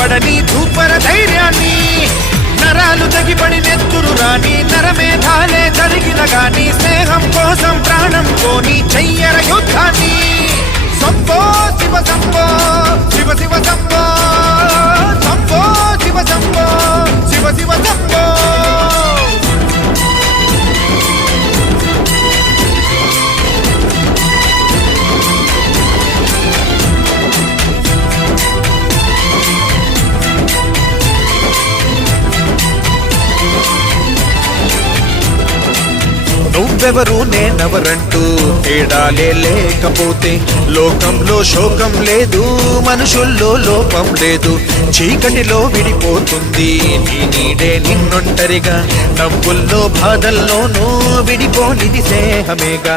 పడని ధూపర ధైర్యాన్ని, నరాలు తెగిపడి నెత్తురు రాని నరమేధాలే జరిగిన గాని స్నేహం కోసం ప్రాణం కోని చెయ్యర యుద్ధాన్ని. శంభో శివ శంభో శివ శివ శంభో, శంభో శివ శంభో శివ శివ శంభో. నువ్వెవరు నేనెవరంటూ తేడాలే లేకపోతే లోకంలో శోకం లేదు, మనుషుల్లో లోపం లేదు. చీకటిలో విడిపోతుంది నీ నీడే నిన్నొంటరిగా, నవ్వుల్లో బాధల్లోనూ విడిపోనిది స్నేహమేగా.